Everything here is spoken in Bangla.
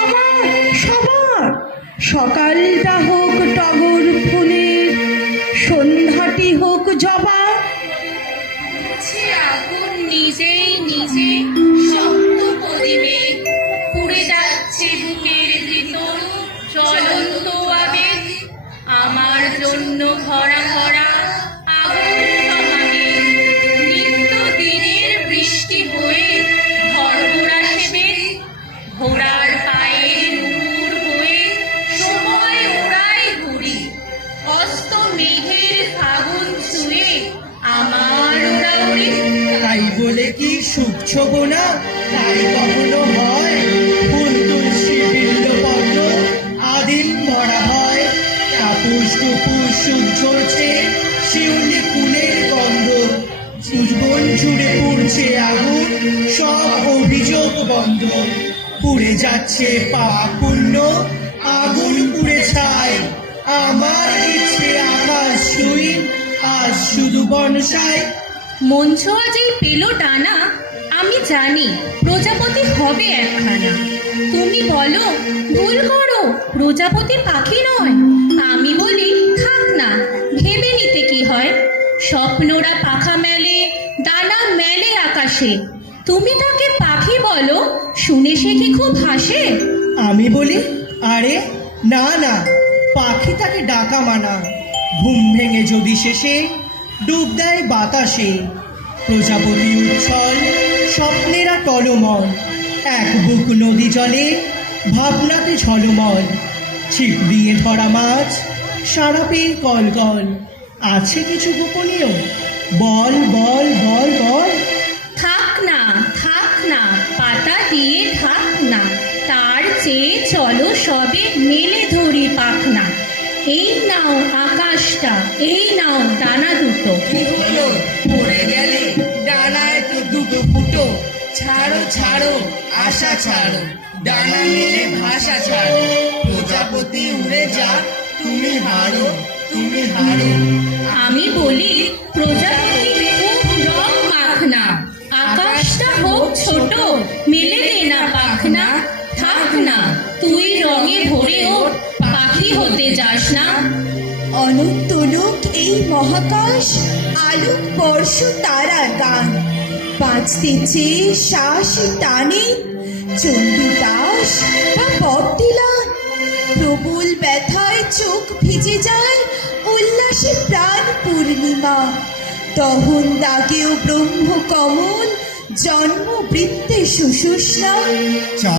আমার সবার। সকালটা হোক টগর ফুলের, সন্ধ্যাটি হোক জবা। আগুন নিজেই নিজে শক্ত প্রদীপে পুড়ে যাচ্ছে বুকের ভিতর জ্বলন্ত আবেগ। আমার জন্য ভরা ভরা আগুন তোমাকে নিত্য দিনের বৃষ্টি হয়ে ভরপুরা সেবে ঘোড়ার পায়ে নুপুর হয়ে সময় ওড়াই ঘুরি। অস্ত মেঘের ফাগুন ছুঁয়ে আমার ওড়াউড়ি। তাই বলে কি শুকছব না? তাই কখনো হয় ফুল তুলসী বিল্লপত্র আদিম ভরা হয়। তাপুস টুপুস সুখ ঝরছে শিউলি ফুলের গন্ধ। জীবন জুড়ে পুড়ছে আগুন, সব অভিযোগ বন্ধ। পুড়ে যাচ্ছে পাপ পুণ্য, আগুন পুড়ে ছাই। আমার ইচ্ছে আকাশ ছুঁই, আজ শুধু বনসাই। মঞ্চ আজ এই পেল ডানা, আমি জানি প্রজাপতি হবে একখানা। তুমি বলো ভুল করো, প্রজাপতি পাখি নয়। আমি বলি থাক না, ভেবে নিতে কি হয়। স্বপ্নরা পাখা মেলে, ডানা মেলে আকাশে। তুমি তাকে পাখি বলো, শুনে সে কি খুব হাসে? আমি বলি আরে না না, পাখি তাকে ডাকা মানা। ঘুম ভেঙে যদি শেষে ডুব দেয় বাতাসে। প্রজাপতি উচ্ছল, স্বপ্নেরা টলমল। এক বুক নদী জলে, ভাবনাতে ঝলমল। ছিপ দিয়ে ধরা মাছ, সারা পেয়ে কল কল। আছে কিছু গোপনীয়? বল বল বল বল। থাক না, থাক না, পাতা দিয়ে থাক না। তার চেয়ে চলো সবে মেলে ধরি পাখনা। এই নাও আকাশটা, এই নাও ডানা দুটো। কি হলো পড়ে গেলে ডানায় তো দুটো ফুটো। ছাড়ো ছাড়ো আশা ছাড়ো, ডানা মেলে ভাষা ছাড়ো। প্রজাপতি উড়ে যা, তুমি হারো, তুমি হারো। আমি বলি প্রজাপতি খুব রং মাখনা। আকাশটা হোক ছোট, মেলে দে না পাখনা। থাক না, তুই রঙে ভরে ওঠ, পাখি হতে যাস না। অনন্ত লোক এই মহাকাশ, আলোক বর্ষ তারা গান। বাঁচতে চেয়ে শ্বাস টানে চণ্ডীদাস বা ববদিলান। প্রবল ব্যথায় চোখ ভিজে যায়, উল্লাসে প্রাণ পূর্ণিমা। দহন দাগেও ব্রহ্ম কমল, জন্ম বৃত্তে সুষুষ্ণা।